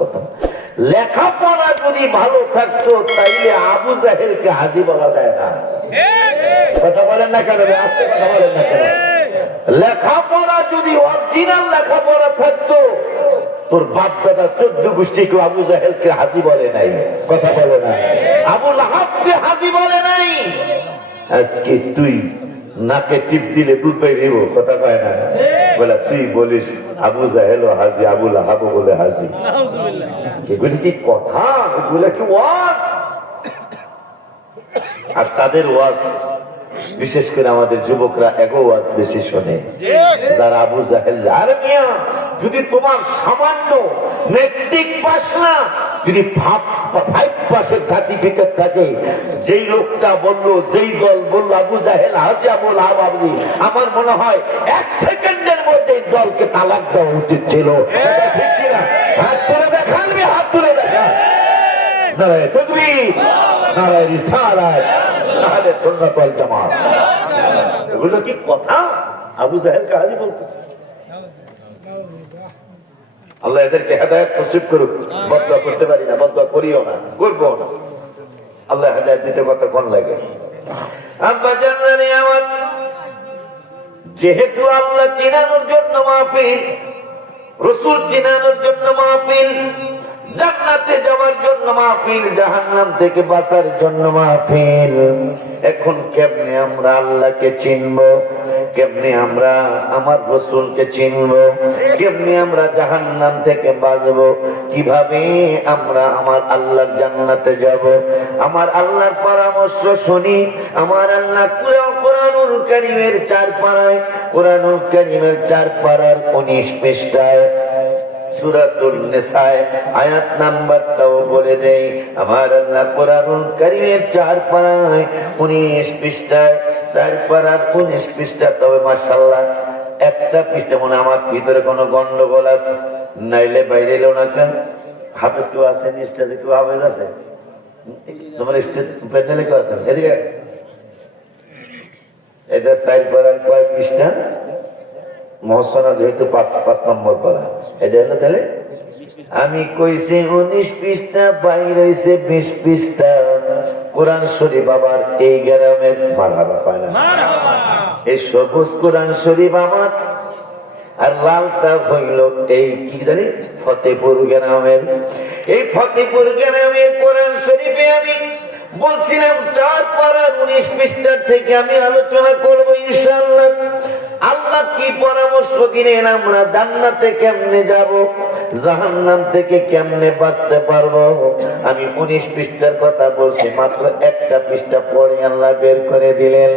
কথা, লেখাপড়া যদি ভালো থাকতো তাইলে আবু জাহেলকে হাজি বলা যায় না। কথা বলেন না কেন? আস্তে কথা বলেন না কেন? লেখাপড়া যদি অরিজিনাল লেখাপড়া থাকতো, তোর বাপ দাদা 14 গোষ্ঠী কেউ আবু জাহেলকে হাজি বলে নাই। কথা বলে না। আবু লাহাবকে হাজি বলে নাই। আজকে তুই নাকে টিপ দিলে দুধ পাই দিব। কথা কয় না? বলে তুই বলিস আবু জাহেল হাজি, আবু লাহাব বলে হাজি। এগুলি কি কথা? এগুলো কি ওয়াজ? আর তাদের ওয়াজ, বিশেষ করে আমাদের যুবকরা এগো ওয়াজ বেশি শোনে। যারা আবু জাহেল, আর মিয়া যদি তোমার সামান্য মেট্রিক পাস না, যদি 5 পাসের সার্টিফিকেট থাকে, যেই লোকটা বললো, যেই দল বললো আবু জাহেল হাজি, আবু লাহাব হাজি, আমার মনে হয় 1 সেকেন্ডের মধ্যে দলকে তালাক দেওয়া উচিত ছিল। ঠিক কিনা? হাত তুলে দেখান, হাত তুলে দেখা। নারায়ে তাকবীর, নারায়ে রিসালাত, আহলে সুন্নাত ওয়াল জামাত। এগুলো কি কথা? আবু জাহেল হাজি বলতেছে। আল্লাহ এদেরকে হেদায়েত নসিব করুক। বদদোয়া করতে পারি না, বদদোয়া করিও না, করবো না। আল্লাহ হেদায়েত দিতে কতক্ষণ লাগে? আব্বা জানলে আমার যেহেতু আল্লাহ চিনানোর জন্য মাহফিল, রাসূল চিনানোর জন্য মাহফিল, জান্নাতে যাওয়ার জন্য মাহফিল, জাহান্নাম থেকে বাঁচার জন্য মাহফিল। এখন কেমনে আমরা আল্লাহকে চিনবো? কেমনে আমরা আমার রাসূলকে চিনবো? কেমনে আমরা জাহান্নাম থেকে বাঁচবো? কিভাবে আমরা আমার আল্লাহর জান্নাতে যাব? আমার আল্লাহর পরামর্শ শুনি। আমার আল্লাহ কোরআনুল কারীমের 4 পারায়, কোরআনুল কারীমের 4 পারার 19 পৃষ্ঠায় সূরাতুন নিসায় আয়াত নাম্বারটাও বলে দেই। আমার আল্লাহ কোরআনুল কারীমের 4 পারায় 19 পৃষ্ঠায়, 4 পারার 19 পৃষ্ঠা। তবে মাশাআল্লাহ একটা পৃষ্ঠা মনে আমার ভিতরে কোনো গন্ডগোল আছে, নাইলে বাইরে এলো না কেন? হাফেজ কেউ আছে? স্টেজে কেউ হাফেজ আছে? তোমার স্টেজ প্যানেলে কেউ আছেন? এদিকে এটা 4 পারার কয় পৃষ্ঠা? মহসনা যেহেতু 5 নম্বর পারা, এটা হলো তাহলে আমি কইছি 19 পৃষ্ঠা, বাইরে হইছে 20 পৃষ্ঠা। কোরআন শরীফ আবার এই গ্রামের, মারহাবা পায় না, এই সবুজ কোরআন শরীফ আমার, আর লালটা হইল এই কি জানি ফতেপুর গ্রামের। এই ফতেপুর গ্রামের কোরআন শরীফে আমি বলছিলাম 4 পারা 19 পৃষ্ঠা থেকে আমি আলোচনা করবো ইনশাআল্লাহ। আল্লাহ কি পরামর্শ দিলেন? আমরা জান্নাতে কেমনে যাব, জাহান্নাম থেকে কেমনে বাঁচতে পারবো। আমি 19 পৃষ্ঠার কথা বলছি, মাত্র একটা পৃষ্ঠা পরে আল্লাহ বের করে দিলেন।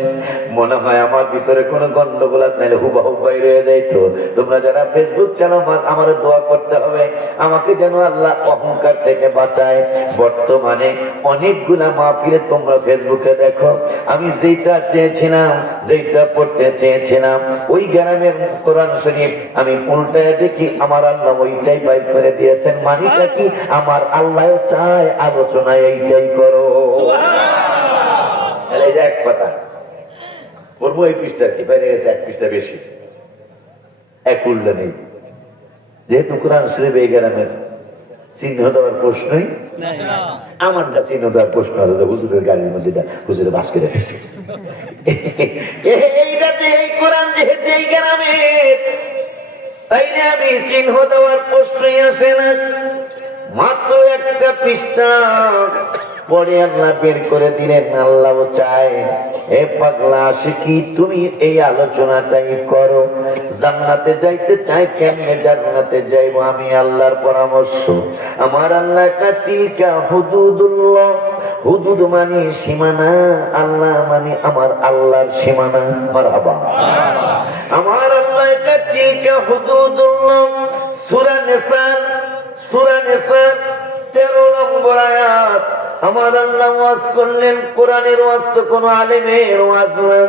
মনে হয় আমার ভিতরে কোনো গন্ডগোল আছে, নাহলে হুবাহুব বাইরে হয়ে যাইতো। তোমরা যারা ফেসবুক চালাও, আমার দোয়া করতে হবে আমাকে যেন আল্লাহ অহংকার থেকে বাঁচায়। বর্তমানে অনেকগুলা মাহফিলে তোমরা ফেসবুকে দেখো, আমি যেটা চেয়েছিলাম, যেটা পড়তে চেয়েছিলাম, ওই গ্রামের কোরআন শরীফ আমি উল্টায় দেখি আমার আল্লাহ ওইটাই বাইর করে দিয়েছেন। মানিটা কি? আমার আল্লাহ চায় আলোচনায় এইটাই করো। এই যে এক কথা করবো, এই পৃষ্ঠা কি বাইরে গেছে 1 পৃষ্ঠা বেশি, এক উল্টা নেই। যেহেতু কোরআন শরীফ এই গ্রামের, চিহ্ন দেওয়ার প্রশ্নই, আমার কাছে চিহ্ন দেওয়ার প্রশ্ন আছে। হুজুরের গাড়ির মধ্যে হুজুরে বাস করে রেখেছে। এইটাতে এই কোরআন যেহেতু এই গ্রামের, তাইলে আমি চিহ্ন দেওয়ার প্রশ্নই আসে না। মাত্র একটা পৃষ্ঠা পরে আল্লাহ বের করে দিলেন। আল্লাহ চায় এ পাগলা আশিকি তুমি এই আলোচনাটাই করো। জান্নাতে যাইতে চাই, কেমনে জান্নাতে যাইবো? আমি আল্লাহর পরামর্শ। আমার আল্লাহ একটা তিলকা হুদুদুল্লাহ, হুদুদ মানে সীমানা, আল্লাহ মানে আমার আল্লাহর সীমানা। মারহাবা। আমার আল্লাহ একটা তিলকা হুদুদুল্লাহ, সূরা নিসা, সূরা নিসা 13 নম্বর আয়াত। আমার আল্লাহ ওয়াজ করলেন। কোরআনের ওয়াজ তো কোন আলেমের ওয়াজ না,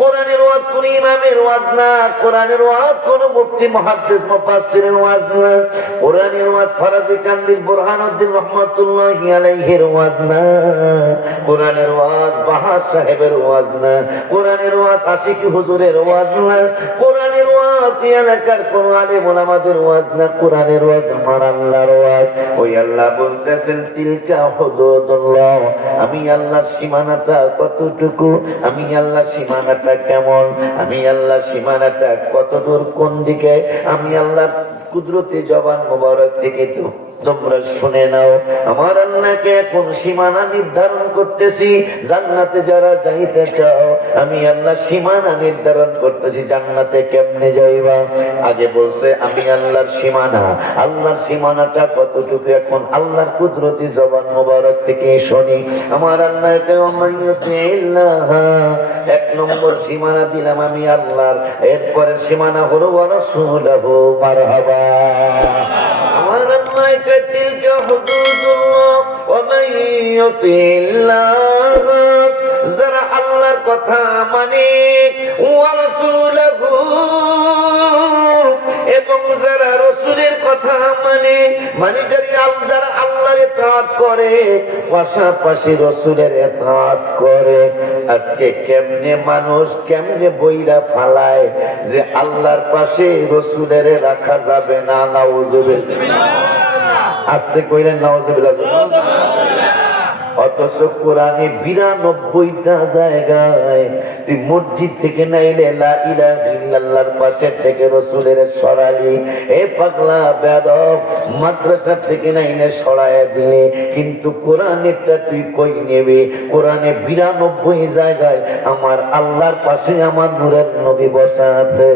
কোরআনের ওয়াজ কোন ইমামের ওয়াজ না, কোরআনের ওয়াজ কোন মুফতি মুহাদ্দিস মুফাসসিরের ওয়াজ না, কোরআনের ওয়াজ ফরাজি কান্দির বুরহানুদ্দিন রাহমাতুল্লাহি আলাইহির ওয়াজ না, কোরআনের ওয়াজ বাহার সাহেবের ওয়াজ না, কোরআনের ওয়াজ আশিকি হুজুরের ওয়াজ না, কোরআনের ওয়াজ ওয়াজ, এলাকার কোন আলেম ওলামাদের ওয়াজ না, কোরআনের ওয়াজ, আমার আল্লাহর ওয়াজ। ওই আল্লাহ বলতেছেন তিলকা হুদুদুল্লাহ, আমি আল্লাহর সীমানাটা কতটুকু, আমি আল্লাহর সীমানাটা কেমন, আমি আল্লাহর সীমানাটা কতদূর কোন দিকে, আমি আল্লাহর কুদরতি জবান মোবারক থেকে তো তোমরা শুনে নাও। আমার আল্লাহকে এখন সীমানা নির্ধারণ করতেছি। জান্নাতে যারা যাইতে চাও, আমি আল্লাহ সীমানা নির্ধারণ করতেছি জান্নাতে কেমনে যাইবা। আগে বলছে আমি আল্লাহর সীমানা, আল্লাহর সীমানাটা কতটুকু এখন আল্লাহর কুদরতি জবান মোবারক থেকে শুনি। আমার আল্লাহকে এক নম্বর সীমানা দিলাম আমি আল্লাহর, এরপরের সীমানা হলো ওয়া রাসূলুহু মারহাবা। আমার আল্লাহকে তিলকা হুদুদুল্লাহ ওয়া মান ইউতিল্লাহ, যারা আল্লাহর কথা মানে, ওয়া রাসূলুহু, এবং যারা রাসূলের কথা মানে, মানে যারা আল্লাহর ইতাআত করে পাশাপাশি রাসূলের ইতাআত করে। আজকে কেমনে মানুষ কেমনে বইরা ফালায় যে আল্লাহর পাশে রাসূলের রাখা যাবে না, নাউযুবিল্লাহ। আস্তে কইলেন নাউযুবিল্লাহ। অথচ কোরআনে ৯২টা জায়গায় তুই মসজিদ থেকে নাইলে লা ইলাহা ইল্লাল্লাহর পাশে থেকে রাসূলের সরালি, এ পাগলা বেয়াদব, মাদ্রাসা থেকে নাইলে সরায়া দিলে, কিন্তু কোরআনেরটা তুই কই নেবে? কোরআনে ৯২ জায়গায় আমার আল্লাহর পাশে আমার নূরের নবী বসা আছে।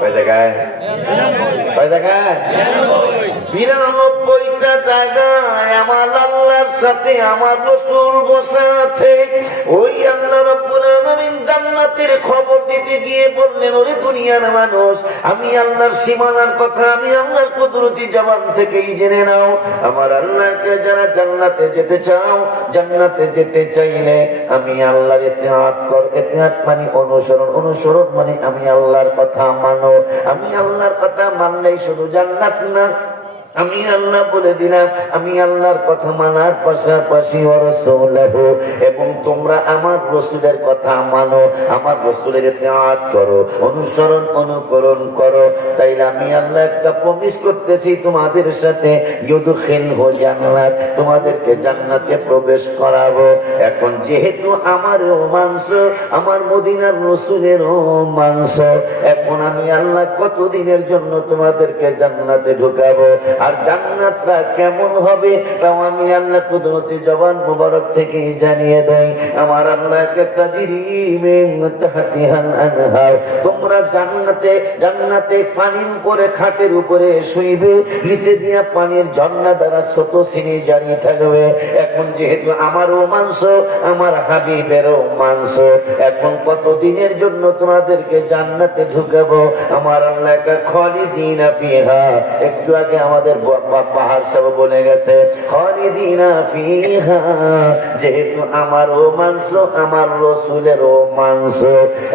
কয় জায়গায়? কয় জায়গায়? ৯২টা জায়গায় আমার আল্লাহর সাথে আমার রাসূল বসা আছে। ওই আল্লাহ রাব্বুল আলামিন জান্নাতের খবর দিতে গিয়ে বললেন, ওরে দুনিয়ার মানুষ, আমি আল্লাহর সীমানার কথা আমি আল্লাহর কুদরতি জবান থেকেই জেনে নাও। আমার আল্লাহকে যারা জান্নাতে যেতে চাও, জান্নাতে যেতে চাইলে আমি আল্লাহর ইতিআত কর। ইতিআত মানে অনুসরণ, অনুসরণ মানে আমি আল্লাহর কথা মানো। আমি আল্লাহর কথা মানলেই শুধু জান্নাত না, আমি আল্লাহ বলে দিলাম আমি আল্লাহর কথা মানার পাশাপাশি রাসূলুহু, এবং তোমরা আমার রাসূলের কথা মানো, আমার রাসূলের ইতিআত করো, অনুসরণ অনুকরণ করো। তাইলে আমি আল্লাহ একটা প্রমিস করতেছি তোমাদের সাথে, ইউদখিলহু জান্নাত, তোমাদেরকে জান্নাতে প্রবেশ করাবো। এখন যেহেতু আমারও মানছো, আমার মদিনার রাসূলেরও মানছো, এখন আমি আল্লাহ কতদিনের জন্য তোমাদেরকে জান্নাতে ঢুকাবো। আর জান্নাতটা কেমন হবে তাও আমি আল্লাহ কুদরতি জবান মুবারক থেকে জানিয়ে দেই। আমার আল্লাহকে তাজরি মিন তাহতিহাল আনহার, তোমরা জান্নাতে, জান্নাতে পানির উপরে, খাটের উপরে শুইবে, নিচে দিয়া পানির ঝর্ণা দ্বারা ছোট সিনি জারি থাকবে। এখন যেহেতু আমারও মাংস, আমার হাবিবেরও মাংস, এখন কতদিনের জন্য তোমাদেরকে জান্নাতে ঢুকাবো? আমার আল্লাহকে খালিদিনা ফিহা, একটু আগে আমাদের পাহাড় সব বলে গেছে খালিদিনা ফিহা, যেহেতু আমারও মাংস আমার রাসূলেরও মাংস,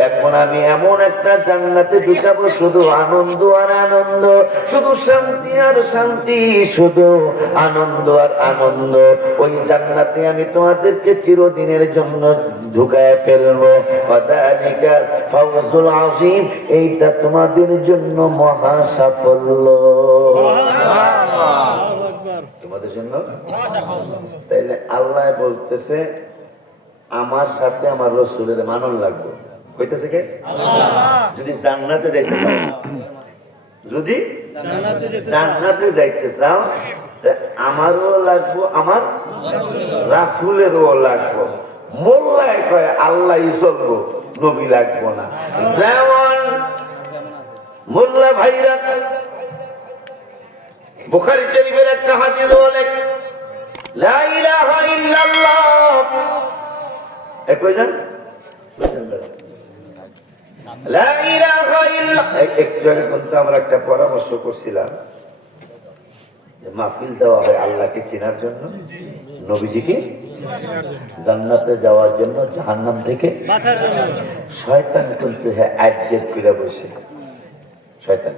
এখন আমি এমন একটা জান্নাতে ঢুকাবো শুধু আনন্দ আর আনন্দ, শুধু শান্তি আর শান্তি, শুধু আনন্দ আর আনন্দ। ওই জান্নাতে আমি তোমাদেরকে চিরদিনের জন্য ঢুকায় ফেলবো। ওয়াদালিকা ফাওজুল আযীম, এইটা তোমাদের জন্য মহা সাফল্য। তোমাদের জন্য। তাইলে আল্লাহ বলতেছে আমার সাথে আমার রাসূলের মানন লাগবে। কইতেছে কে? আল্লাহ। যদি জান্নাতে যাইতে চাও, যদি জান্নাতে যাইতে চাও, আমারও লাগবো, আমার রাসূলেরও লাগবো। মোল্লায় কয় আল্লাহই চলবো, নবী লাগবো না। যেমন মোল্লা ভাইরা বুখারী শরীফের একটা হাদিস বলে লা ইলাহা ইল্লাল্লাহ, কইছেন লা ইলাহা ইল্লাল্লাহ। একটু আগে কিন্তু আমরা একটা পরামর্শ করছিলাম যে মাহফিল দেওয়া হয় আল্লাহকে চেনার জন্য, নবীজিকে জান্নাতে যাওয়ার জন্য, জাহান্নাম থেকে বাঁচার জন্য। শয়তান কিন্তু অ্যাডজেক্ট করে বসে, শয়তান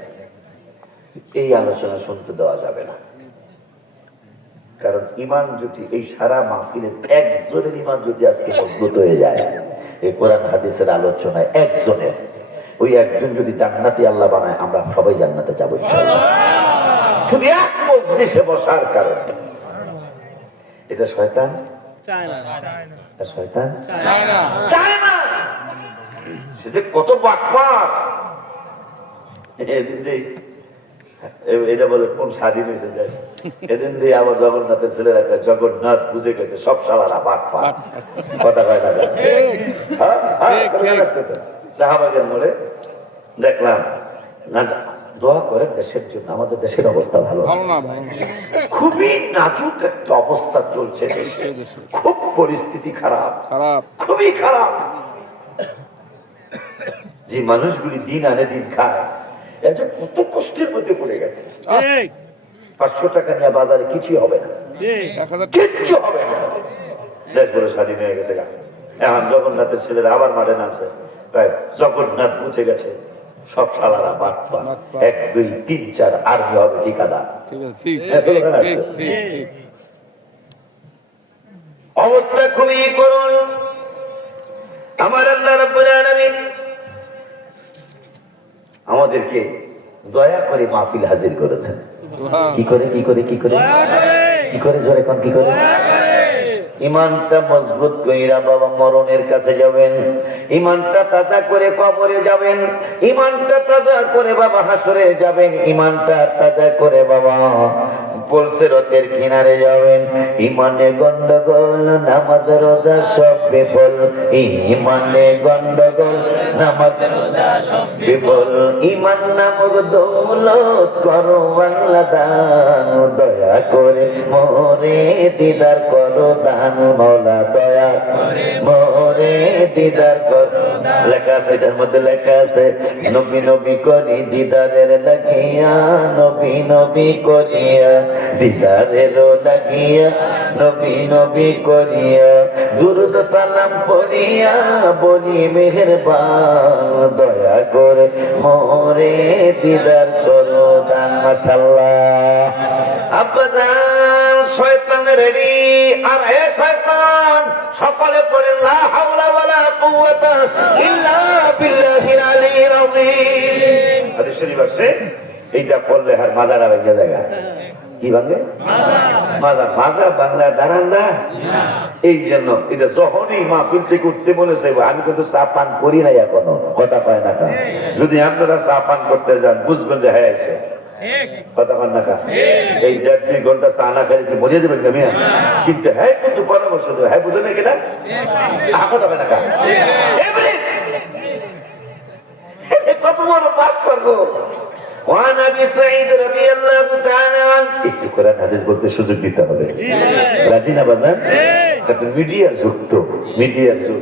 এই আলোচনা শুনতে দেওয়া যাবে না। কারণ ইমান যদি এই সারা মাহফিলের একজনের ইমান যদি আজকে মজবুত হয়ে যায়, এই কোরআন হাদিসের আলোচনায় একজনের, ওই একজন যদি জান্নাতি আল্লাহ বানায়, আমরা সবাই জান্নাতে যাবো ইনশাআল্লাহ। শুধু এক মজলিসে বসার কারণে। এটা শয়তান চায় না। সে যে কত বাটপার। এটা বলে কোন স্বাধীন হয়েছে দেশ। এদিন দিয়ে আবার জগন্নাথের ছেলেরা জগন্নাথ বুঝে গেছে সব সালারা বাটপার। কথা কয় না? শাহবাগের মোড়ে দেখলাম, দোয়া করেন দেশের জন্য, আমাদের দেশের অবস্থা ভালো না, খুবই নাজুক একটা অবস্থা চলছে, খুব পরিস্থিতি খারাপ, খুবই খারাপ। যে মানুষগুলি দিন আনে দিন খায়, এত কত কষ্টের মধ্যে পড়ে গেছে। 500 টাকা নিয়ে বাজারে কিছুই হবে না, কিচ্ছু হবে না। দেশ বলে স্বাধীন হয়ে গেছে। এখন জগন্নাথের ছেলেরা আবার মাঠে নামছে, জগন্নাথ বুঝে গেছে সব সালারা বাটপা, 1 2 3 4 আর্মি হবে ঠিকাদার। অবস্থা খুবই করুণ। আমার আল্লাহ রাব্বুল আলামিন আমাদেরকে দয়া করে মাহফিল হাজির করেছেন। কি করে জোরে কোন, কি করে? ইমানটা মজবুত কইরা বাবা মরণের কাছে যাবেন, ইমানটা তাজা করে কবরে যাবেন, ইমানটা তাজা করে বাবা হাসরে যাবেন, ইমানটা তাজা করে বাবা পলসেরতের কিনারে যাবেন। ইমানে গন্ডগোল নামাজ রোজা সব বিফল, ইমানে গন্ডগোল নামাজ রোজা সব বিফল। ইমান নামক দৌলত করো আল্লাহ দান, দয়া করে মোরে দিদার করো দান, মওলা দয়া করে মোরে দিদার করো। লেখা আছে, এটার মধ্যে লেখা আছে, নবী নবী করি দিদারের লাগিয়া, নবী নবী করিয়া দিদারের লাগিয়া, নবী নবী করিয়া দুরুদ সালাম পড়িয়া বলি মেহেরবান, দয়া করে মোরে দিদার করো দান। মাশাআল্লাহ। আব্বাজান শয়তান রেডি। আর হে শয়তান, সকলে পড়ে লা হাওলা ওয়ালা কুওয়াতা ইল্লা বিল্লাহিল আলিয়্যিল আযীম। হাদিস শরীফ আছে, এইটা পড়লে আর মাজারা ভেঙে যায়। কি ভাঙে? মাজা বাংলা দাঁড়ান। এই জন্য এটা যখনই মাহফিল থেকে উঠতে বলেছে, আমি কিন্তু চা পান করি নাই এখনো, কথা কয় না। যদি আপনারা চা পান করতে যান বুঝবেন যে হ্যাঁ আছে, কথা কয় না। এই 1.5 ঘন্টা চা না খেলে মরিয়ে যাবেন মিয়া, কিন্তু হ্যাঁ কিন্তু পরামর্শ দেবে, হ্যাঁ বুঝে না কিনা, কথা কয় না। কত বড় পাপ করবো। وعن ابي سعيد رضي الله تعالى عنه, একটু কোরআন হাদিস বলতে সুযোগ দিতে হবে, রাজি না বাজান? মিডিয়ার যুগ তো, মিডিয়ার যুগ।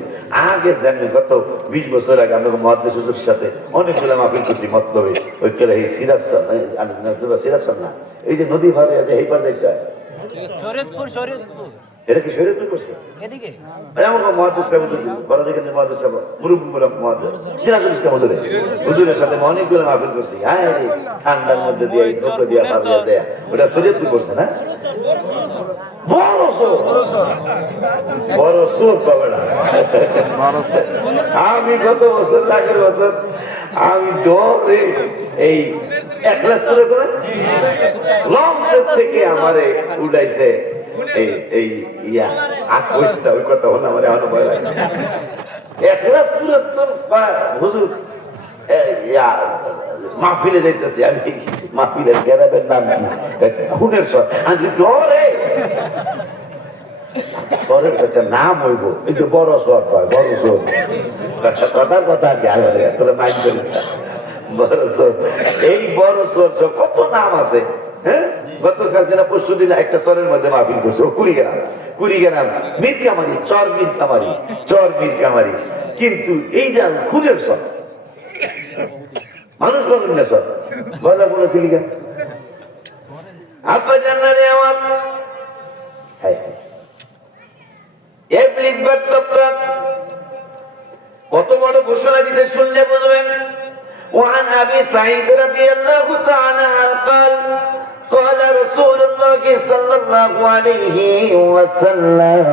আগে জানি গত 20 বছর আগে আমরা মুহাদ্দিস হুজুরের সাথে অনেকগুলো মাহফিল করছি, মতলবে ওই কেলে এই সিরাজ না, এই যে নদী ভাবে আছে এই পাশে একটা শরীয়তপুর, এটা কি শরীয়তপুর করছে এদিকে? আমার মুহাদ্দিস সাহেব বড় জায়গায় মুহাদ্দিস সাহেব মুরুব্বুরা মুহাদ্দিস সিরাজুল ইসলাম হুজুরের সাথে অনেকগুলো মাহফিল করছি। হ্যাঁ, ঠান্ডার মধ্যে দিয়ে নৌকা দিয়া পাবলিয়া যায়, ওটা শরীয়তপুর করছে না? বড় সুর পাবে না। আমি গত বছর, আগের বছর আমি ডরে এই একলাসপুরে করে লঞ্চের থেকে আমারে উড়াইছে এই ইয়া আকোশটা, ওই কথা হলো আমার এখনো ভয় লাগে। একলাসপুরে হুজুর মাহফিলে যাইতেছি, আমি মাহফিলের গ্যারাবের নাম খুনের সব, আমি ডরে নাম হইব এই যে বড় সর হয়, বড় সর কথার কথা তোরা মাইন্ড করিস না। বড় সর, এই বড় সর কত নাম আছে। হ্যাঁ, গতকাল কিনা পরশু দিন একটা সরের মধ্যে মাহফিল করছে, কুড়িগ্রাম মীর কামারি, চর মীর কামারি, কিন্তু এই যে খুনের সর, মানুষ বলেন না সর বলা বলে কুড়িগ্রাম। আপা জান্নারে আমার কত বড় ঘোষণা দিতে শুনলে বুঝবেন। وعن ابي سعيد رضي الله تعالى عنه قال قال رسول الله صلى الله عليه وسلم,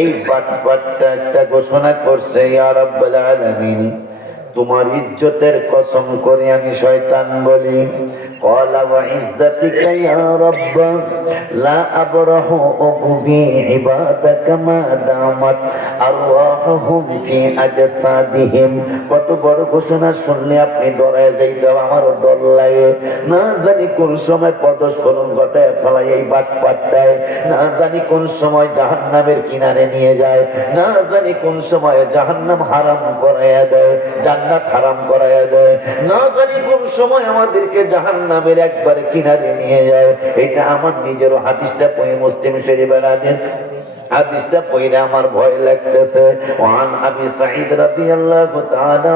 এই বাটপাটটা একটা ঘোষণা করছে, ইয়া রাব্বুল আলামিন তোমার ইজ্জতের কসম করে আমি শয়তান বলি, ক্বালা ওয়া ইজ্জাতিকা ইয়া রাব্ব লা আবরাহু উকবি ইবাদাকা মা দামাত আরওয়াহুহুম ফি আজসাদিহিম। কত বড় ঘোষণা শুনলে আপনি ডরায় যাইতে, আমারও ডর লাগে। না জানি কোন সময় পদস্খলন ঘটায় ফেলাই এই বাটপাটটায়, না জানি কোন সময় জাহান্নামের কিনারে নিয়ে যায়, না জানি কোন সময় জাহান্নাম হারাম করাইয়া দেয়, জান্নাত হারাম করাইয়া দেয়, না জানি কোন সময় আমাদেরকে জাহান্নামের একবারে কিনারে নিয়ে যায়। এটা আমার নিজেরও হাদিসটা পড়ে মুসলিম শরীফের হাদিসটা পড়ে আমার ভয় লাগতেছে। ওয়ান আবি সাঈদ রাদিয়াল্লাহু তাআলা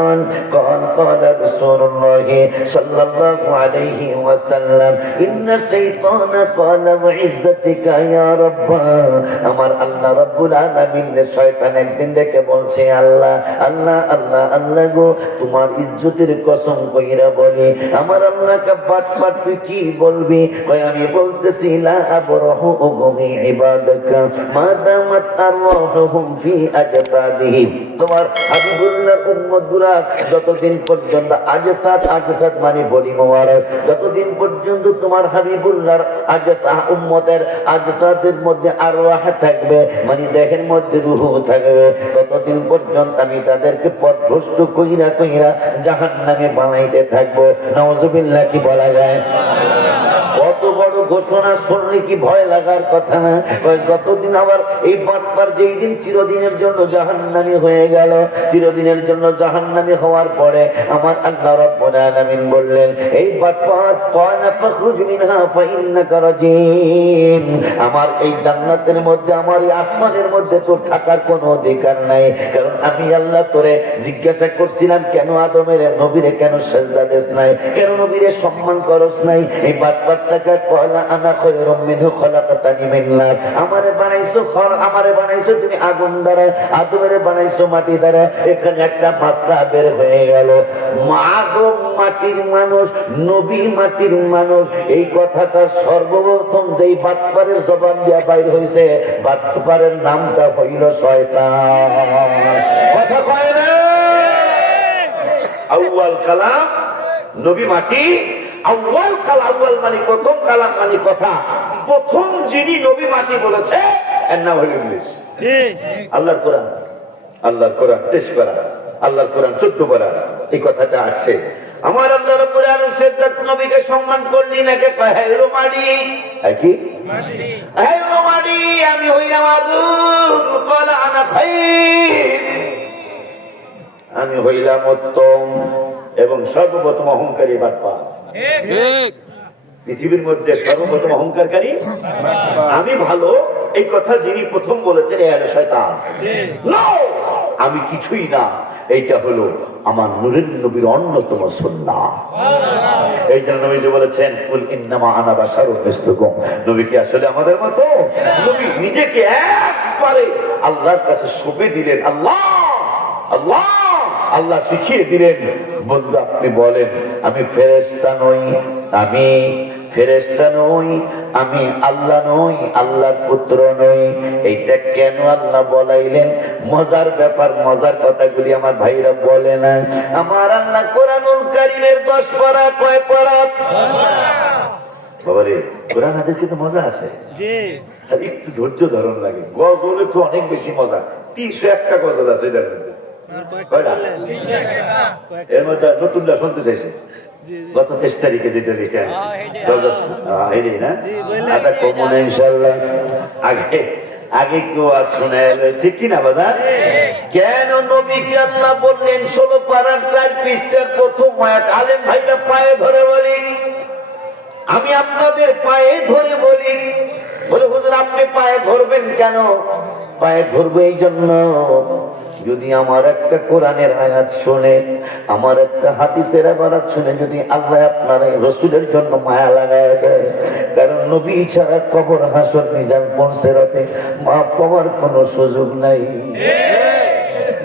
قال قال رسول الله صلى الله عليه وسلم ان الشيطان قال وعزتك يا رب। আমার আল্লাহ রাব্বুল আলামিন শয়তান একদিন দেখে বলছে, আল্লাহ আল্লাহ আল্লাহ আল্লাহ গো, তোমার ইজ্জতের কসম কইরা বলি, আমার আল্লাহকে বাটপাট তুই কি বলবি? কই আমি বলতেছি লা আবরাহু উগমি ইবাদাকা মা দামাত আরওয়াহুহুম ফি আজসাদিহিম। তোমার হাবিবুল্লাহর উম্মতগুলা যতদিন পর্যন্ত আজসাদ মানে বলি মোবারক, যতদিন পর্যন্ত তোমার হাবিবুল্লাহর উম্মতের আজসাদের মধ্যে আরওয়াহ থাকবে, মানে দেহের মধ্যে রূহ থাকবে, ততদিন পর্যন্ত আমি তাদেরকে পথভ্রষ্ট কইরা কইরা জাহান্নামে বানাইতে থাকবো। নাউজুবিল্লাহ কি বলা যায়? কত বড় ঘোষণা শুনলে কি ভয় লাগার কথা না? যতদিন আবার এই বাটপার যেই দিন চিরদিনের জন্য জাহান্নামী হয়ে গেল, চিরদিনের জন্য জাহান্নামী হওয়ার পরে আমার আল্লাহ রাব্বুল আলামিন বললেন, এই বাটপার ক্বালা ফাখরুজ মিনহা ফাইন্নাকা রাজীম। আমার এই জান্নাতের মধ্যে, আমার এই আসমানের মধ্যে তোর থাকার কোনো অধিকার নাই। কারণ আমি আল্লাহ তোরে জিজ্ঞাসা করছিলাম, কেন আদমের নবীরে কেন সেজদা দেস নাই, কেন নবীরে সম্মান করস নাই? এই বাটপারটাকে ক্বালা আনা খায়রুম মিনহু খলাকতানি মিন নার। আমারে বানাইছো তুমি আগুন দ্বারা, আদমেরে বানাইছো মাটি দ্বারা। এখানে একটা মাসলা বের হয়ে গেল, আদম মাটির মানুষ, নবী মাটির মানুষ। এই কথাটা সর্বপ্রথম যেই বাটপারের জবান দিয়া বাইর হইছে, বাটপারের নামটা হইল শয়তান। কথা কয় না? আউয়াল কালাম নবী মাটি, আউয়াল কালাম, আউয়াল মানে প্রথম, কালাম মানে কথা। প্রথম যিনি নবী মাটি বলেছে এর নাম হলো ইবলিস। আল্লাহর কোরআন, আল্লাহর কোরআন 23 পারা, আল্লাহর কোরআন 14 পারা এই কথাটা আসে। আমার আল্লাহ রাব্বুল আলামিন সেজদাত নবীকে সম্মান করলি নাকি? কয় হলো মাটি। কি মাটি? হলো মাটি, আমি হইলাম আদম। ক্বালা আনা খায়র, আমি হইলাম উত্তম এবং সর্বপ্রথম অহংকারী বাটপার। ঠিক, পৃথিবীর মধ্যে সর্বপ্রথম অহংকারী আমি ভালো, এই কথা যিনি প্রথম বলেছেন এ হলো শয়তান। আমি কিছুই না, এইটা হলো আমার নূরের নবীর অন্যতম সুন্নাহ। এই জন্য নবীজি বলেছেন, কুল ইন্নামা আনা বাশারুম মিসলুকুম। নবী কি আসলে আমাদের মতো? নবী নিজেকে একবারে আল্লাহর কাছে সঁপে দিলেন। আল্লাহ আল্লাহ আল্লাহ শিখিয়ে দিলেন, বন্ধু আপনি বলেন, আমি ফেরেশতা নই, আমি ফেরেশতা নই, আমি আল্লাহ নই, আল্লাহর পুত্র নই। এইটা কেন আল্লাহ বলাইলেন? মজার ব্যাপার, মজার কথাগুলি আমার ভাইরা বলে না। আমার আল্লাহ কোরআনুল কারীমের 10 পারা, কয় পারা? বাবারে, কোরআন হাদিস কিন্তু মজা আছে, একটু ধৈর্য ধারণ লাগে। গজল একটু অনেক বেশি মজা, 301টা গজল আছে এটার মধ্যে। এর মধ্যে নতুনটা শুনতে চাইছে গত 23 তারিখে যেটা লিখে আছে না, আচ্ছা কমনে ইনশাআল্লাহ আগে আগে কেউ আর শুনে ঠিক কিনা বাজার? কেন নবীকে আল্লাহ বললেন 16 পারার 4 পৃষ্ঠার প্রথম আয়াত? আলেম ভাইরা পায়ে ধরে বলি, আমি আপনাদের পায়ে ধরে বলি, বলে হুজুর আপনি পায়ে ধরবেন কেন? পায়ে ধরবো এই জন্য, যদি আমার একটা কোরআনের আয়াত শুনে, আমার একটা হাদিসের ইবারত শুনে যদি আল্লাহ আপনার রাসূলের জন্য মায়া লাগায় দেয়, কারণ নবী ছাড়া কবর, হাসর, মিজান, পরসেরাতে মাপ পাওয়ার কোনো সুযোগ নাই।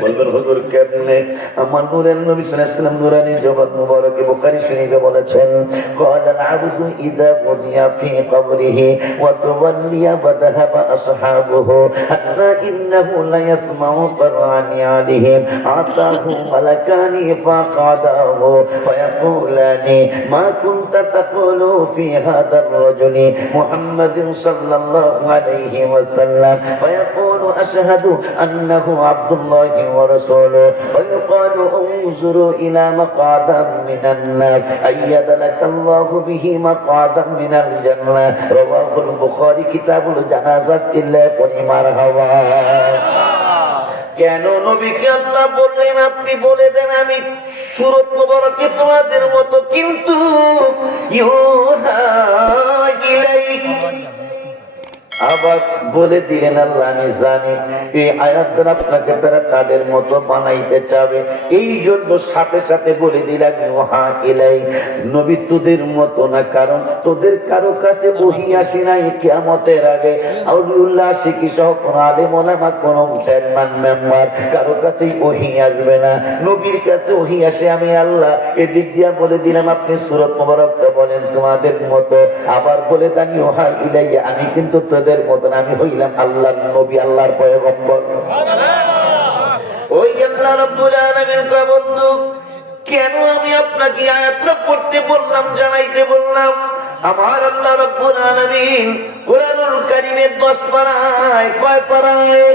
বলবেন হুজুর কেমনে? আমার নূরের নবী সাল্লাল্লাহু আলাইহি ওয়াসাল্লাম নূরানী জবান মুবারকে বুখারী শরীফে বলেছেন, ক্বালা আল-আবদু ইযা বুদিয়া ফি কবরিহি ওয়া তুওয়াল্লিয়া ওয়া যাহাবা আসহাবুহু হাত্তা ইন্নাহু লা ইয়াসমাউ قرآن عليهم آتاه ملكان فقعداه فيقولان ما كنت تقول في هذا الرجل محمد صلى الله عليه وسلم فيقول أشهد أنه عبد الله ورسوله فيقال انظروا إلى مقعدا من النار أيد لك الله به مقعدا من الجنة رواه البخاري كتاب الجنازة চিল্লায়ে পড়ি মারহাবা। কেন নবীকে আল্লাহ বললেন আপনি বলে দেন আমি সূরত মুবারকে তোমাদের মতো, কিন্তু ইউহা ইলাইক আবার বলে দিলেন আল্লাহ আমি জানি এই আয়াত দ্বারা আপনাকে তারা তাদের মতো বানাইতে চাবে, এই জন্য সাথে সাথে বলে দিলাম ইউহা ইলাইক নবী তোদের মতো না, কারণ তোদের কারো কাছে ওহী আসে নাই কিয়ামতের আগে। আউলিউল্লাহ আশিকি সহ কোন আলেম ওলামা কোন চেয়ারম্যান মেম্বার কারো কাছেই ওহী আসবে না, নবীর কাছে ওহী আসে আমি আল্লাহ। এদিক দিয়া বলে দিলাম আপনি সূরত মুবারকটা বলেন তোমাদের মতো, আবার বলে দেন ইউহা ইলাইয়া আমি কিন্তু তোদের মতন, আমি হইলাম আল্লাহর নবী আল্লাহর পয়গম্বর। ওই আল্লাহ রাব্বুল আলামিন কয় বন্ধু কেন আমি আপনাকে আয়াতটা পড়তে বললাম জানাইতে বললাম? আমার আল্লাহ রাব্বুল আলামিন কুরআনুল কারীমের 10 পারায় কয় পারায়?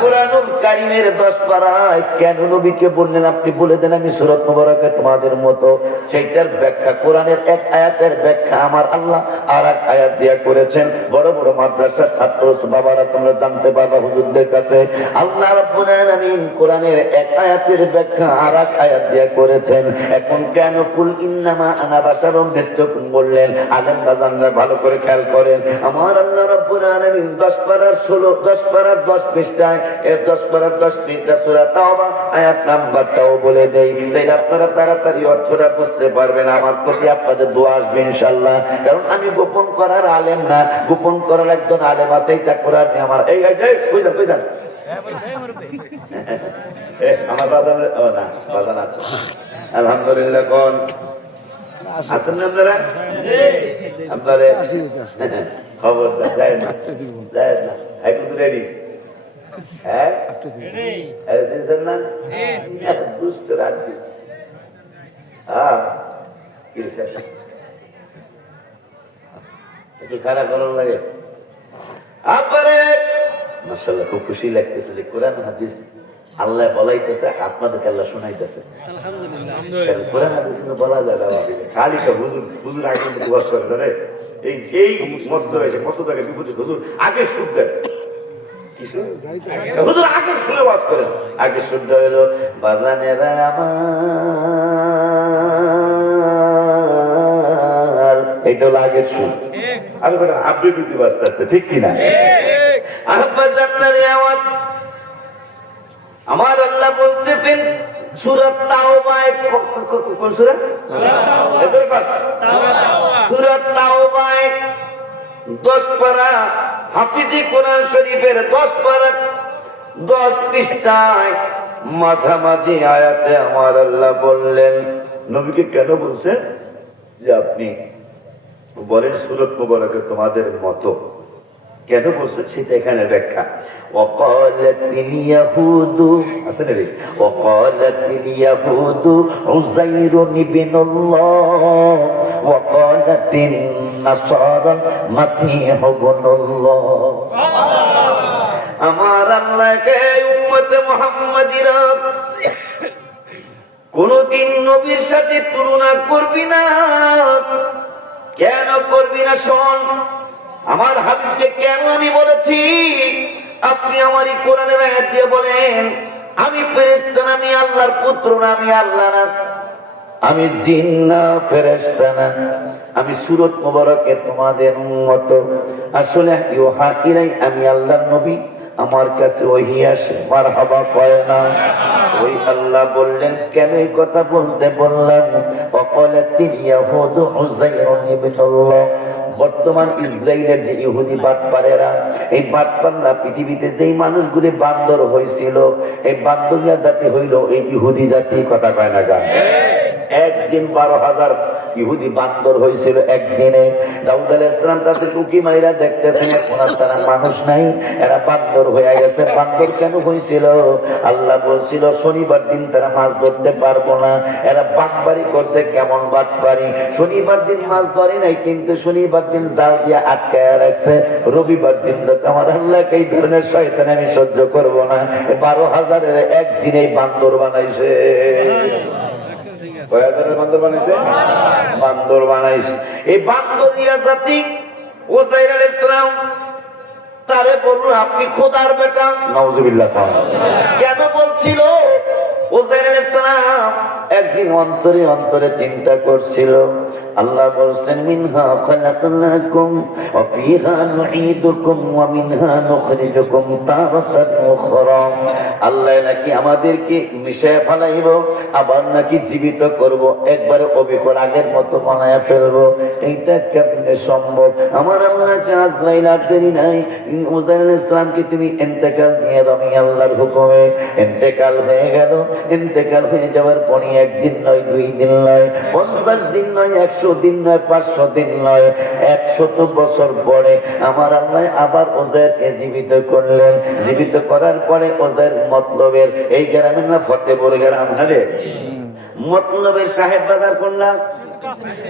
কুরআনুল কারীমের 10 পারায় কেন নবীকে বললেন আপনি বলে দেন আমি সূরত মুবারকে তোমাদের মতো? সেইটার ব্যাখ্যা কোরআনের এক আয়াতের ব্যাখ্যা আমার আল্লাহ আর এক আয়াত দিয়া করেছেন। বড় বড় মাদ্রাসার ছাত্র বাবারা তোমরা জানতে পারবা হুজুরদের কাছে আল্লাহ রাব্বুল আলামিন কোরআনের এক আয়াতের ব্যাখ্যা আর এক আয়াত দিয়া করেছেন। এখন কেন কুল ইন্নামা আনা বাশারুম মিসলুকুম বললেন? আলেম বাজানরা ভালো করে খেয়াল করেন, আমার আল্লাহ রাব্বুল আলামিন 10 পারার 16 10 পারার 10 পৃষ্ঠায় 10 পারার 10 পৃষ্ঠা সূরা তাওবা আয়াত নাম্বারটাও বলে দেই, তাইলে আপনারা তাড়াতাড়ি অর্থটা বুঝতে পারবেন। আমার প্রতি আপনাদের দোয়া আসবে ইনশাআল্লাহ, কারণ আমি গোপন করার আলেম না, গোপন করার একজন আলেম আছে, এটা কোরআন আমার এই বুঝান বুঝান আমার বাজানের না বাজান আছে আলহামদুলিল্লাহ। কোন আছেন না আপনারা? আপনারা খবর যায় না যায় না এখন রেডি হ্যাঁ না দুষ্ট রাখবি একটু খারাপ করার লাগে আপনারে মাশাআল্লাহ খুব খুশি লাগতেছে যে কোরআন হাদিস আল্লাহ বলাইতেছে আপনাদেরকে আল্লাহ শোনাইতেছে। কোরআন হাদিস কিন্তু বলা যায় না খালি হুজুর হুজুর আগে কিন্তু ওয়াজ করে ধরে এই সেই মস্ত হয়েছে কত জায়গায় বিপদে হুজুর আগে সুদ দেন হুজুর আগে শুনে ওয়াজ করেন আগে শুদ্ধ হইলো বাজানেরা আমার এইটা হলো আগের সুর। আমি আপডেট হইতে আস্তে আস্তে ঠিক কিনা? আমার আল্লাহ বলতেছেন সূরা তাওবায় কোন সূরা? সূরা তাওবায় 10 পারা হাফিজি কোরআন শরীফের 10 পারা 10 পৃষ্ঠায় মাঝামাঝি আয়াতে আমার আল্লাহ বললেন নবীকে কেন বলছেন যে আপনি বলেন সূরত মুবারকে তোমাদের মতো, কেন বলছেন সেটা এখানে ব্যাখ্যা। ওয়াকালাতিল ইয়াহুদু আছে না রে ওয়াকালাতিল ইয়াহুদু উযাইরুন ইবনুল্লাহ ওয়াকালাতিন নাসারা মাসীহ ইবনুল্লাহ। আমার আল্লাহকে উম্মতে মুহাম্মাদিরা কোনদিন নবীর সাথে তুলনা করবি না। কেন করবি না? শোন আমার হাবিবকে কেন আমি বলেছি আপনি আমার এই কোরআনের আয়াত দিয়ে বলেন আমি ফেরেশতা না, আমি আল্লাহর পুত্র না, আমি আল্লাহ না, আমি জিন না, ফেরেশতা না, আমি সূরত মুবারকে তোমাদের মতো। আসলে ইউহা ইলাই আমি আল্লাহর নবী, আমার কাছে ওহী আসে মারহাবা কয় না। ওই আল্লাহ বললেন কেন এই কথা বলতে বললাম? ওয়াকালাতিল ইয়াহুদু উযাইরুন ইবনুল্লাহ বর্তমান ইসরায়েলের যে ইহুদি বাটপারেরা, এই বাটপাররা পৃথিবীতে যেই মানুষগুলি বান্দর হয়েছিল, এই বান্দরিয়া জাতি হইল এই ইহুদি জাতি। কথা কয় না গান? একদিন 12,000 ইহুদি বান্দর হয়েছিল একদিনে। দাউদ আলাইহিস সালাম তাদের উকি মাইরা দেখতেছেন এখন আর তারা মানুষ নাই, এরা বান্দর হয়ে গেছে। বান্দর কেন হয়েছিল? আল্লাহ বলছিল শনিবার দিন তারা মাছ ধরতে পারবো না। এরা বাটপারি করছে। কেমন বাটপারি? শনিবার দিন মাছ ধরে নাই, কিন্তু শনিবার দিন জাল দিয়ে আটকায় রাখছে। রবিবার দিন আমার আল্লাহকে এই ধরনের শয়তান আমি সহ্য করবো না। 12,000-এর একদিনেই বান্দর বানাইছে। বান্দর বানাইছে। এই বান্দরিয়া জাতি উযাইর আলাইহিস সালাম তারে বলল আপনি খোদার বেটা। নাউজুবিল্লাহ। কেন বলছিল? উযাইর আলাইহিস সালাম একদিন অন্তরে অন্তরে চিন্তা করছিল। আল্লাহ বলছেন মিনহা খালাকনাকুম ওয়া ফিহা নুঈদুকুম ওয়া মিনহা নুখরিজুকুম তারাতান উখরা। আল্লাহ নাকি আমাদেরকে মিশায় ফেলাইব, আবার নাকি জীবিত করব, একবারে অবিকল আগের মতো বানায়া ফেলবো। এইটা কেমনে সম্ভব? আমার আল্লাহকে আজরাইল আর দেরি নাই। উযাইর আলাইহিস সালামকে তুমি ইন্তেকাল দিয়ে দাও। আমি আল্লাহর হুকুমে ইন্তেকাল হয়ে গেল। ইন্তেকাল হয়ে যাওয়ার পরে একদিন নয়, 2 দিন নয়, 50 দিন নয়, 100 দিন নয়, 500 দিন নয়, 100 বছর পরে আমার আল্লাহ আবার উযাইরকে জীবিত করলেন। জীবিত করার পরে উযাইর মতলবের এই গ্রামের না ফতেপুর গ্রাম, হ্যাঁ মতলবের সাহেব বাজার করলাম,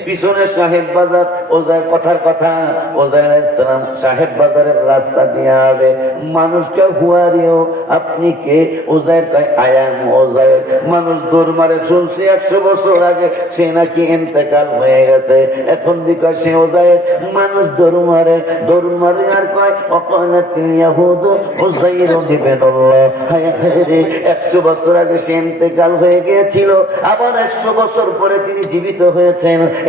পিছনে সাহেব বাজার। উযাইর কথার কথা, উযাইর আলাইহিস সালাম সাহেব বাজারের রাস্তা দিয়ে হবে। মানুষকে হুয়ারিও আপনি কে? উযাইর কয় আই এম উযাইর। মানুষ দৌড় মারে, শুনছি 100 বছর আগে সে নাকি ইন্তেকাল হয়ে গেছে। এখন দিকে সে উযাইর। মানুষ দৌড় মারে আর কয় অকালাতিল ইয়াহুদ উযাইর ইবনুল্লাহ। হায় হায় রে, 100 বছর আগে সে ইন্তেকাল হয়ে গিয়েছিল, আবার 100 বছর পরে তিনি জীবিত হয়েছেন।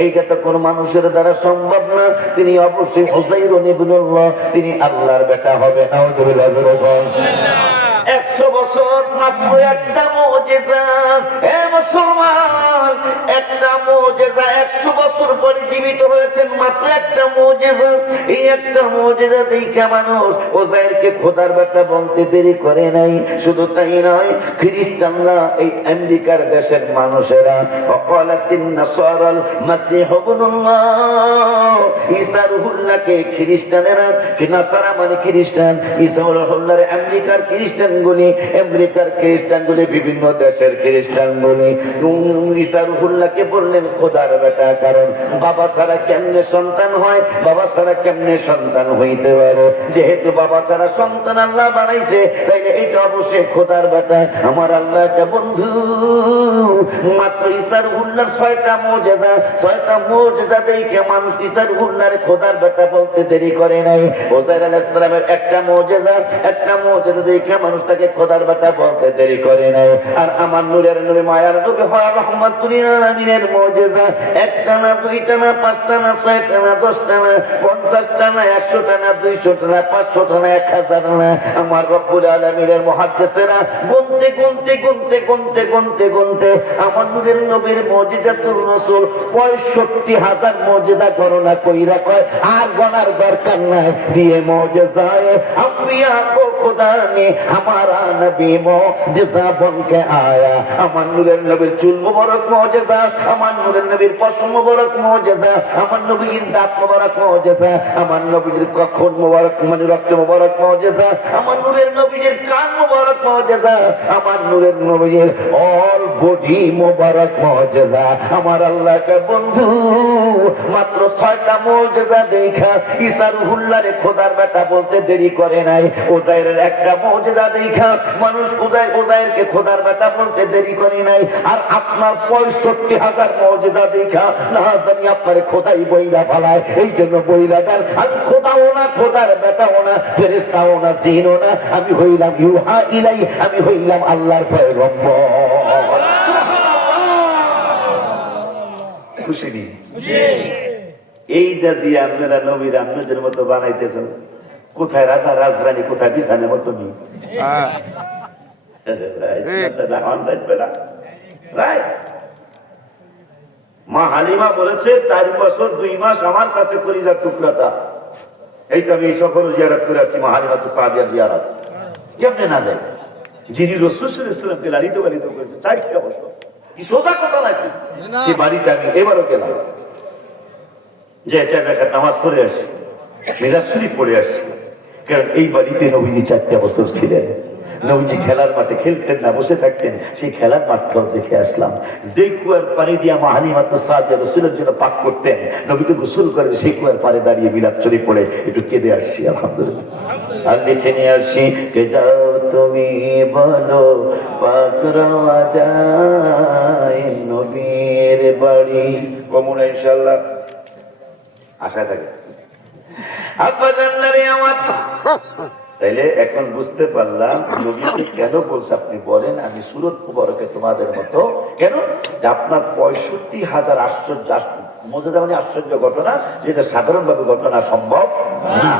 এইটা তো কোন মানুষের দ্বারা সম্ভব না। তিনি অবশ্যই উযাইর ইবনুল্লাহ, তিনি আল্লাহর বেটা হবে। নাউজুবিল্লাহ। 100 বছর মাত্র একটা মুজিজা। এ মুসলমান, একটা মুজিজা। 100 বছর পরে জীবিত হয়েছেন, মাত্র একটা মুজিজা। এই একটা মুজিজা দেখে মানুষ উযাইরকে খোদার বেটা বলতে দেরি করে নাই। শুধু তাই নয়, খ্রিস্টানরা, এই আমেরিকার দেশের মানুষেরা ওয়াকালাতিন নাসারাল মাসীহ ইবনুল্লাহ, ঈসা রূহুল্লাহকে খ্রিস্টানেরা, কি নাসারা মানে খ্রিস্টান, ঈসা রূহুল্লাহর আমেরিকার খ্রিস্টানগুলি, আমেরিকার খ্রিস্টানগুলি, বিভিন্ন দেশের খ্রিস্টানগুলি ঈসা রূহুল্লাহকে বললেন খোদার বেটা। কারণ বাবা ছাড়া কেমনে সন্তান হয়? বাবা ছাড়া কেমনে সন্তান হইতে পারে? যেহেতু বাবা ছাড়া সন্তান আল্লাহ বানাইছে, তাইলে এটা অবশ্যই খোদার বেটা। আমার আল্লাহ একটা বন্ধু মাত্র ঈসা রূহুল্লাহর 6টা মুজিজা, 6টা মুজিজা দেখে মানুষ ঈসা রূহুল্লাহর খোদার বেটা বলতে দেরি করে নাই। উযাইর আলাইহিস সালামের একটা মুজিজা দেখে মানুষ তাকে খোদার বেটা বলতে দেরি করে নাই। আর আমার নূরের নূরে মায়ার নবী হয় রহমাতুল আলামিনের মুজিজা একটা না, 2টা না, 5টা না, 6টা না, 10টা না, 50টা না, 100টা না, 200টা না, 500টা না, 1000 না। আমার রব্বুল আলামিনের মুহাদ্দিসেরা গুনতে গুনতে গুনতে গুনতে গুনতে গুনতে আমার নূরের নবীর মুজিজাতুর রাসূল 65,000 মুজিজা গণনা কইরা কয় আর গণার দরকার নাই। দিয়ে মুজিজায়ে আম্বিয়া কো खुदा ने हमारा नबी मुजिजा बन के आया। আমার নূরের নবীর চুল মুবারক মুজিজা, আমার নূরের নবীর পশম মুবারক মুজিজা, আমার নবীর দাঁত মুবারক মুজিজা, আমার নবীর কখন মুবারক মানে রক্ত মুবারক মুজিজা, আমার নূরের নবীর কান মুবারক মুজিজা, আমার নূরের নবীর অল বডি মুবারক মুজিজা। আমার আল্লাহর বন্ধু মাত্র 6টা মুজিজা দেখা ঈসা রূহুল্লাহর খোদার বেটা বলতে দেরি করে নাই। উযাইরের একটা মুজিজা দেখা মানুষ উযাইরকে খোদার বেটা বলতে দেরি করে নাই। আর আপনার 65,000 মুজিজা দেখা না জানি আপনার খোদাই বইলা ফেলায়। এই জন্য বইলা দেন আমি খোদাও না, খোদার বেটাও না, ফেরেশতাও না, জিনও না, আমি হইলাম ইউহা ইলাই, আমি হইলাম আল্লাহর পয়গম্বর। খুশি নি? এইটা দিয়ে আপনারা নবীর আপনাদের মতো বানাইতেছেন। কোথায় রাজা রাজরানী, কোথায় বিছানের মতো নি? মা হালিমা বলেছে 4 বছর 2 মাস আমার কাছে কলিজার টুকরাটা। এই তো আমি এই সফর জিয়ারত করে আসছি, মা হালিমা তো সাদিয়ার জিয়ারত। কেমনে না যায়? যিনি রাসূল সাল্লাল্লাহু আলাইহি ওয়াসাল্লামকে লালিত পালিত করেছে 4টা বছর, কি সোজা কথা নাকি? সেই বাড়িটা আমি এবারও গেলাম, যে 4 রাকাত নামাজ পড়ে আসি, মিরাজ শরীফ পড়ে আসি। কারণ এই বাড়িতে নবীজি 4টা বছর ছিলেন। নবীজি খেলার মাঠে খেলতেন না, বসে থাকতেন, সেই খেলার মাঠটাও দেখে আসলাম। যে কুয়ার পানি দিয়া মা হালিমা সাদিয়া রাসূলের জন্য পাক করতেন, নবীকে গোসল করে সেই কুয়ার পাড়ে দাঁড়িয়ে মিলাদ শরীফ পড়ে একটু কেঁদে আসছি। আলহামদুলিল্লাহ। আর লিখে নিয়ে আসি, কে যাও তুমি বলো পাক রওয়া যায় নবীর বাড়ি। কমুনা ইনশাআল্লাহ আশা থাকে। আব্বা জান্নারে আমার। তাইলে এখন বুঝতে পারলাম নবীজি কেন বলছে, আপনি বলেন আমি সূরত মুবারকে তোমাদের মতো কেন, যে আপনার 65,000 আশ্চর্য মজাদা মানে আশ্চর্য ঘটনা, যেটা সাধারণভাবে ঘটনা সম্ভব না।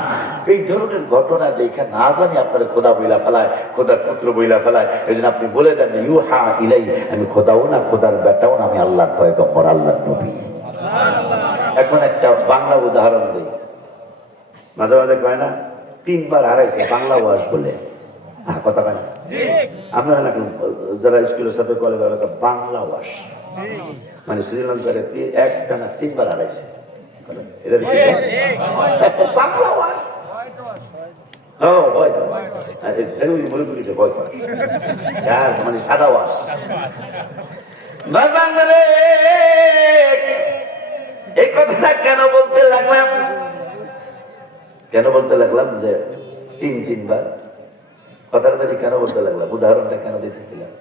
এই ধরনের ঘটনা দেখে না জানি আপনার খোদা বইলা ফেলায়, খোদার পুত্র বইলা ফেলায়। এই জন্য আপনি বলে দেন ইউহা ইলাই, আমি খোদাও না, খোদার বেটাও না, আমি আল্লাহর পয়গম্বর, আল্লাহর নবী। এখন একটা বাংলা উদাহরণ দিই, মাঝে মাঝে কয় না 3 বার হারাইছে বাংলা ওয়াজ বলে, কথা কয় না আপনারা নাকি যারা স্কুলের সাথে কলেজ বাংলা ওয়াজ মানে শ্রীলঙ্কার একটানা 3 বার হারাইছে, এটা বাংলা ওয়াজ। মানে সাদা ওয়াজ। এই কথাটা কেন বলতে লাগলাম, যে 3 বার কথাটা কেন বলতে লাগলাম, উদাহরণটা কেন দিতেছিলাম?